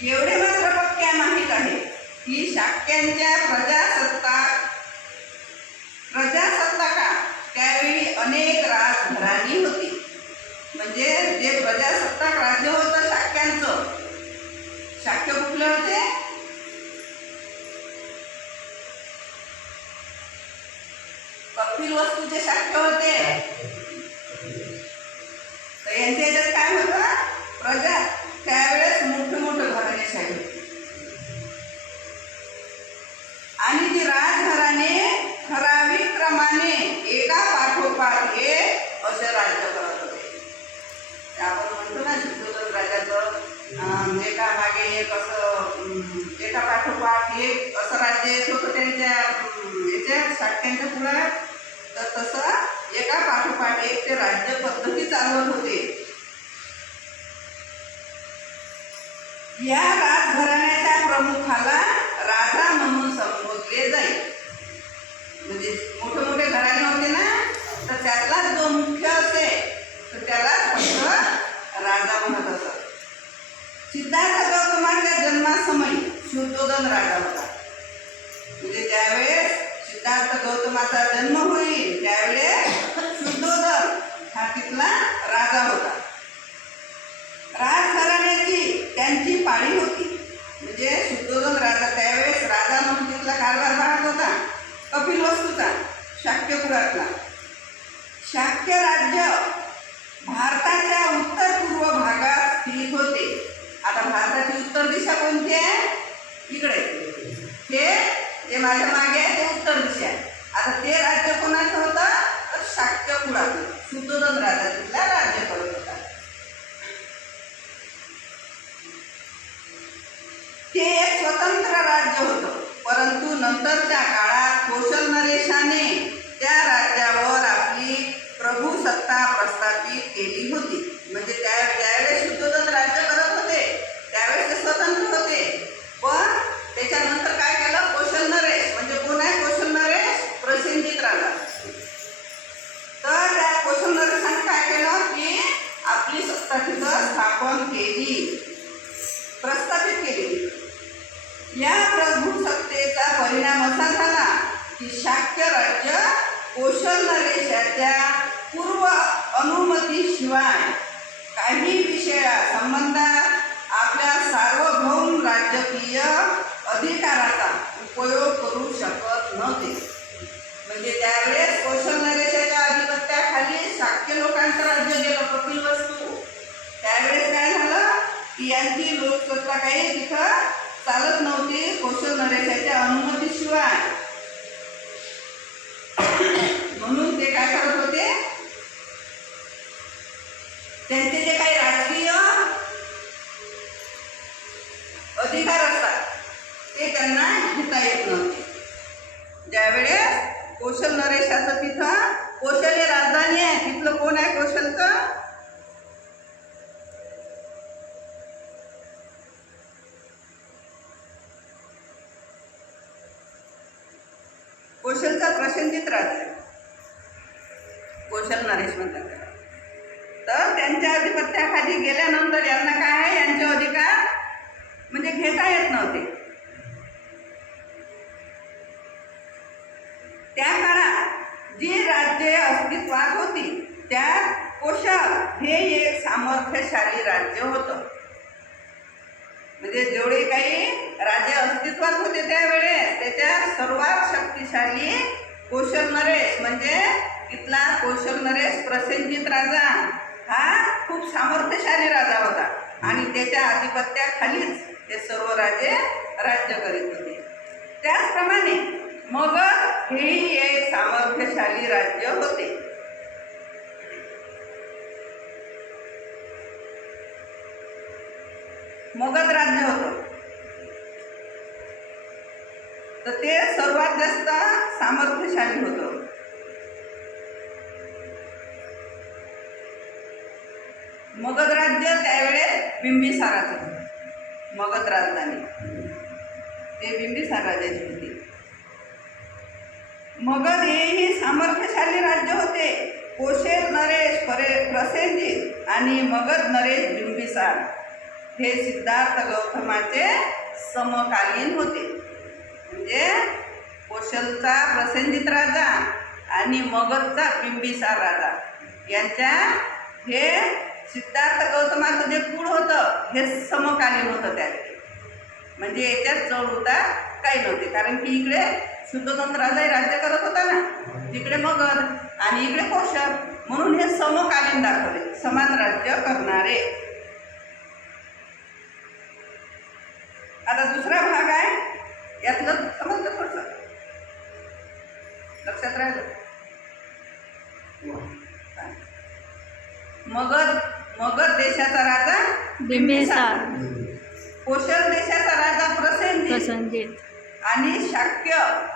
एवढे मात्र पक्क्या माहीत आहे की शाक्यांच्या प्रजासत्ताकात त्यावेळी अनेक राजघराणी होती. म्हणजे जे प्रजासत्ताक राज्य होतं शाक्यांचं, शाक्य कुठले होते? कपिलवस्तूचे शाक्य होते. तर यांच्या याच्यात काय होतं? प्रजा त्यावेळेस मोठे मोठे घराणेशाही होती आणि ती राजघराणे ठराविक क्रमाने एका पाठोपाठ एक असे राज्य करत होते. आपण म्हणतो ना शुद्धोधन राजाचं एका मागे एक असं एका पाठोपाठ एक असं राज्य येत होतं त्यांच्या याच्या शाक्यांच्या पुढे. तर तसं एका पाठोपाठ एक ते राज्य पद्धती चालवत होते. या राजघराण्याच्या प्रमुखाला राजा म्हणून संबोधले जाईल. म्हणजे मोठे मोठे घराणे होते ना, तर त्यातला जो मुख्य असे तर त्याला फक्त राजा म्हणत असत. सिद्धार्थ गौतमाच्या जन्मासमयी शुद्धोधन राजा होता. म्हणजे ज्यावेळेस सिद्धार्थ गौतमाचा जन्म होईल त्यावेळेस शुद्धोधन हा तिथला राजा होता. राजघराण्याची त्यांची पाळी होती. म्हणजे शुद्धोधन राजा त्यावेळेस राजा म्हणून तिथला कारभार पाहत होता कपिलवस्तूचा, शाक्यकुळातला. शाक्य राज्य भारताच्या उत्तर पूर्व भागात स्थित होते. आता भारताची उत्तर दिशा कोणती आहे? इकडे. हे जे माझ्या मागे आहे ते उत्तर दिशा आहे. आता ते राज्य कोणाचं होतं? तर शाक्यकुळातलं. शुद्धोधन राजा तिथला राज्य करत होता. ते एक स्वतंत्र राज्य होतं. परंतु नंतरच्या काळात कौशल नरेशाने त्या राज्यावर आपली प्रभुसत्ता प्रस्थापित केली होती. म्हणजे ज्यावेळेस शुद्धोधन राज्य करत होते त्यावेळेस ते स्वतंत्र होते. पण त्याच्यानंतर काय केलं? कौशल नरेश. म्हणजे कोण आहे कौशल नरेश? प्रसेनजित राजा. तर त्या कौशल नरेशाने काय केलं की आपली सत्ता तिथं स्थापन केली, प्रस्थापित केली. या प्रभुसत्तेचा परिणाम असा झाला की शाक्य राज्य कौशल नरेशाच्या पूर्व अनुमतीशिवाय काही विषयासंबंधात आपल्या सार्वभौम राजकीय अधिकाराचा उपयोग करू शकत नव्हते. म्हणजे त्यावेळेस कौशल नरेशाच्या अधिपत्याखाली शाक्य लोकांचं राज्य गेलं कपिलवस्तू. त्यावेळेस काय झालं की यांची लोकसत्ता काही तिथं चालत नव्हती कौशल नरेशाच्या अनुमतीशिवाय. म्हणून ते काय करत होते? त्यांचे जे काही राजकीय अधिकार असतात ते त्यांना घेता येत नव्हते. ज्यावेळेस कौशल नरेशाचं तिथं कौशल हे राजधानी आहे. तिथलं कोण आहे कौशलचं? कौशलचा प्रसेनजित राजा आहे. कौशल नरेश म्हणतात. तर त्यांच्या अधिपत्याखाली गेल्यानंतर यांना काय आहे? यांचे अधिकार म्हणजे घेता येत नव्हते. त्या काळात जी राज्ये अस्तित्वात होती त्यात कौशल हे एक सामर्थ्यशाली राज्य होतं. म्हणजे जेवढे काही राज्य अस्तित्वात होते त्यावेळेस त्याच्यात सर्वात शक्तिशाली कौशल नरेश म्हणजे तिथला कौशल नरेश प्रसेनजित राजा हा खूप सामर्थ्यशाली राजा होता आणि त्याच्या अधिपत्याखालीच ते सर्व राजे राज्य करीत होते. त्याचप्रमाणे मगध हेही एक सामर्थ्यशाली राज्य होते. मगध राज्य होतं तर ते सर्वात जास्त सामर्थ्यशाली होतं. मगध राज्य त्यावेळेस बिंबिसाराचं होतं. मगध राजधानी ते बिंबिसार राजाची होती. मगध हेही सामर्थ्यशाली राज्य होते. कौशल नरेश प्रसेनजित आणि मगध नरेश बिंबिसार हे सिद्धार्थ गौतमाचे समकालीन होते. म्हणजे कोशलचा प्रसेनजित राजा आणि मगधचा बिंबिसार राजा यांच्या हे सिद्धार्थ गौतमाचं जे कुळ होतं हे समकालीन होतं त्यावेळी. म्हणजे याच्यात चढ उतार काही नव्हते, कारण की इकडे शुद्धोधन राजाही राज्य करत होता ना, तिकडे मगध आणि इकडे कोशल, म्हणून हे समकालीन दाखवले, समान राज्य करणारे. आता दुसरा भाग आहे, यातलं समजलं थोडंसं, लक्षात राहिलं. मगध देशाचा राजा बिंबिसार, कोशल देशाचा राजा प्रसेनजित आणि शाक्य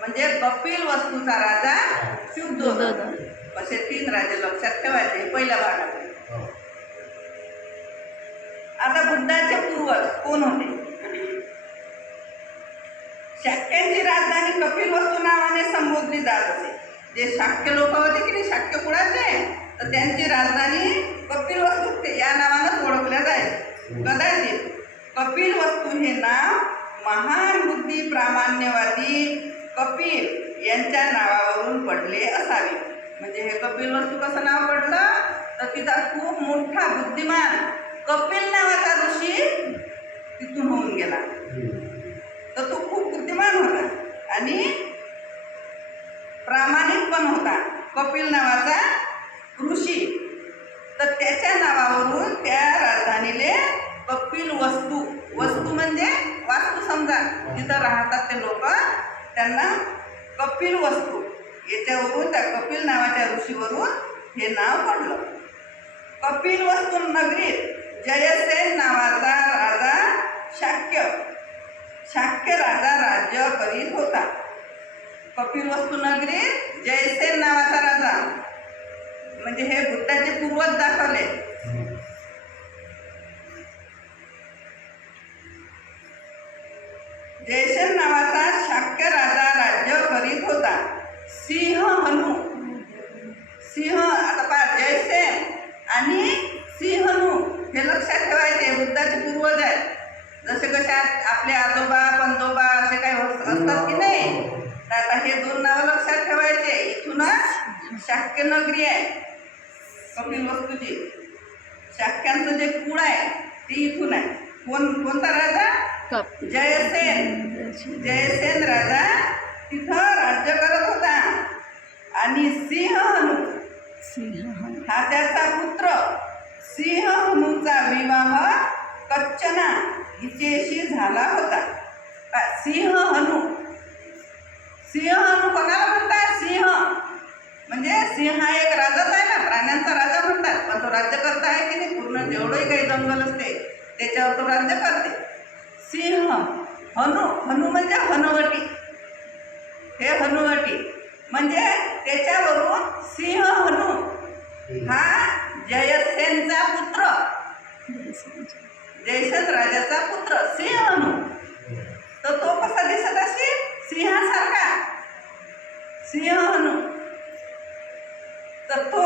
म्हणजे कपिल वस्तूचा राजा शुद्धोधन, असे 3 राजे लक्षात ठेवायचे पहिल्या भागात. आता बुद्धाचे पूर्वज कोण होते? शाक्यांची राजधानी कपिलवस्तू नावाने संबोधली जात असे. जे शाक्य लोक होते की नाही, शाक्य कुळाचे, तर त्यांची राजधानी कपिलवस्तू या नावानंच ओळखल्या जाईल. कदाचित कपिलवस्तू हे नाव महान बुद्धी प्रामाण्यवादी कपिल यांच्या नावावरून पडले असावे. म्हणजे हे कपिलवस्तू कसं नाव पडलं, तर तिचा खूप मोठा बुद्धिमान कपिल नावाचा ऋषी तिथून होऊन गेला. तर तो खूप बुद्धिमान होता आणि प्रामाणिक पण होता, कपिल नावाचा ऋषी. तर त्याच्या नावावरून त्या राजधानीले कपिल वस्तू, वस्तू म्हणजे वास्तू समजा, जिथं राहतात ते लोक, त्यांना कपिल वस्तू, याच्यावरून त्या कपिल नावाच्या ऋषीवरून हे नाव पडलं. कपिल वस्तू नगरीत जयसेन नावाचा राजा शाक्य राजा राज्य करीत होता. कपिलवस्तू नगरीत जयसेन नावाचा राजा, म्हणजे हे बुद्धाचे पूर्वज दाखवले. जयसेन नावाचा शाक्य राजा राज्य करीत होता. सिंह, आता पहा, जयसेन आणि सिंहनु हे लक्षात ठेवायचे, बुद्धाचे पूर्वज आहेत. जसे कसे आपले आजोबा पंजोबा असे काही असतात की नाही, तर आता हे 2 नावं लक्षात ठेवायचे. इथूनच शाक्य नगरी आहे कपिलवस्तूची. शाक्यांचं जे कुळ आहे ते इथून आहे. कोणता राजा? जयसेन राजा तिथं राज्य करत होता. आणि सिंहनु हा त्याचा पुत्र. सिंहनुचा विवाह कच्चना हिचेशी झाला होता. सिंहनु कोणाला म्हणतात? सिंह म्हणजे सिंह हा एक राजाच आहे ना, प्राण्यांचा राजा म्हणतात, पण तो राज्यकर्ता आहे की नाही, पूर्ण जेवढंही काही जंगल असते त्याच्यावर तो राज्य करते. सिंह हनु म्हणजे हनुवटी, हे हनुवटी म्हणजे त्याच्यावरून सिंहनु हा जयसेनचा पुत्र, जयसेन राजाचा पुत्र सिंहनु. तर तो कसा दिसत असेल? सिंहासारखा, सिंहनु. तर तो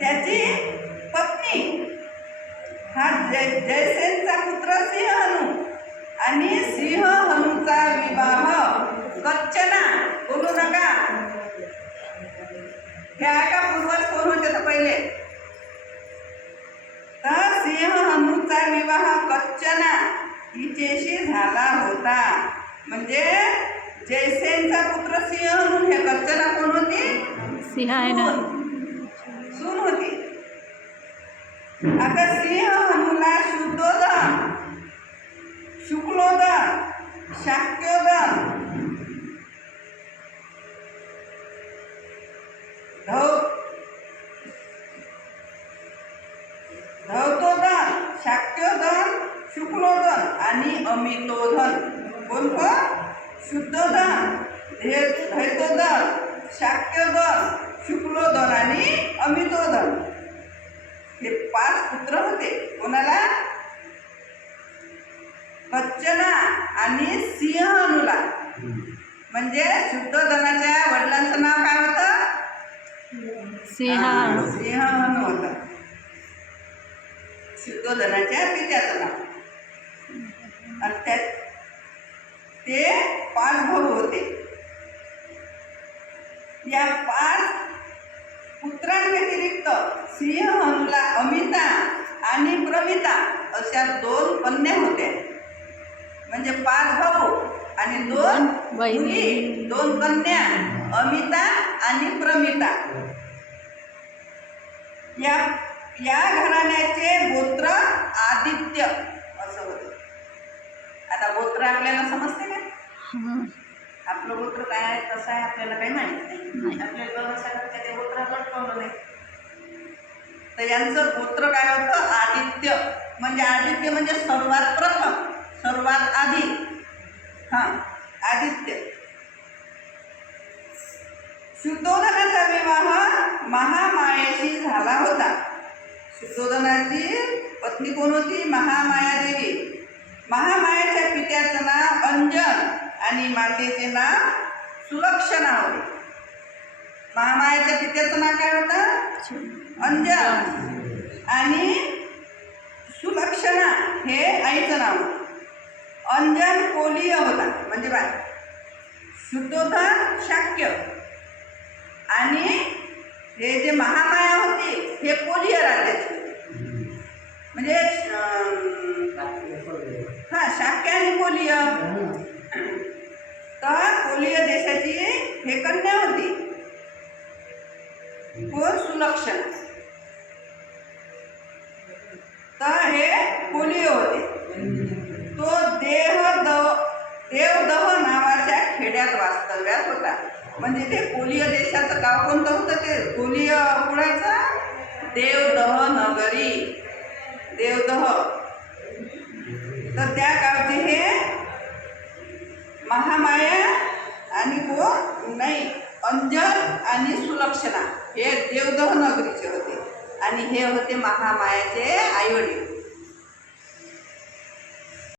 त्याची पत्नी हा जयसेनचा पुत्र सिंहनु आणि सिंहनुचा विवाह कच्चना, बोलू नका, हे आहे का पूर्वज कोण होते तर पहिले. तर सिंहनुचा विवाह कच्चना हिचेशी झाला होता. म्हणजे जयसेनचा पुत्र सिंहनु, हे कच्चना कोण होती? सून होती. आता सिंहनुला शुद्धोदन, शुक्लोदन, शाक्योदन, धौतोदन, शाक्योदन, शुक्लोदन आणि अमितोदन. कोणतं? शुद्धोदन, धैतोदन, शाक्योदन, शुक्लोदन आणि अमितोदन. हे 5 पुत्र होते. कोणाला? कच्चना आणि सिंहनुला. म्हणजे शुद्धोदनाच्या वडिलांचं नाव काय होतं? सिंहनु होतं. शुद्धोधनाच्या पित्याचं नाव. आणि त्यात ते 5 भाऊ होते. या 5 पुत्रांव्यतिरिक्त सिंहहनुला अमिता आणि प्रमिता अशा 2 कन्या होत्या. म्हणजे 5 भाऊ आणि 2 मुली, 2 कन्या, अमिता आणि प्रमिता. या घराण्याचे गोत्र आदित्य असं होतं. आता गोत्र आपल्याला समजते का? आपलं गोत्र काय आहे कसं आहे आपल्याला काही माहिती नाही. आपल्याला बाबासाहेब त्या गोत्राला लटकवलं नाही. तर यांचं गोत्र काय होतं? आदित्य. म्हणजे आदित्य म्हणजे सर्वात प्रथम, सर्वात आधी. आदित्य. शुद्धोधनाचा विवाह महामायेशी झाला होता. शुद्धोधनाची पत्नी कोण होती? महामायादेवी. महामायाच्या पित्याचं नाव अंजन आणि मातेचे नाव सुलक्षणा होते. महामायाच्या पित्याचं नाव काय होतं? अंजन. आणि सुलक्षणा हे आईचं नाव. अंजन कोलीय होता. म्हणजे बा शुद्धोधन शाक्य आणि हे जे महामाया होती हे कोलीय राज्याची. म्हणजे शाक्य आणि कोलीय. तर कोलीय देशाची हे कन्या होती. कोण? सुलक्षणा. तर हे कोलीय होते. तो देवदह नावाच्या खेड्यात वास्तव्यात होता. म्हणजे ते कोलीय देशाचं गाव कोणतं होतं? ते कोलीय कुणाचं? देवदह नगरी. देवदह. तर त्या गावचे हे महामाया आणि कोण नाही अंजन आणि सुलक्षणा हे देवदह नगरीचे होते. आणि हे होते महामायाचे आईवडील.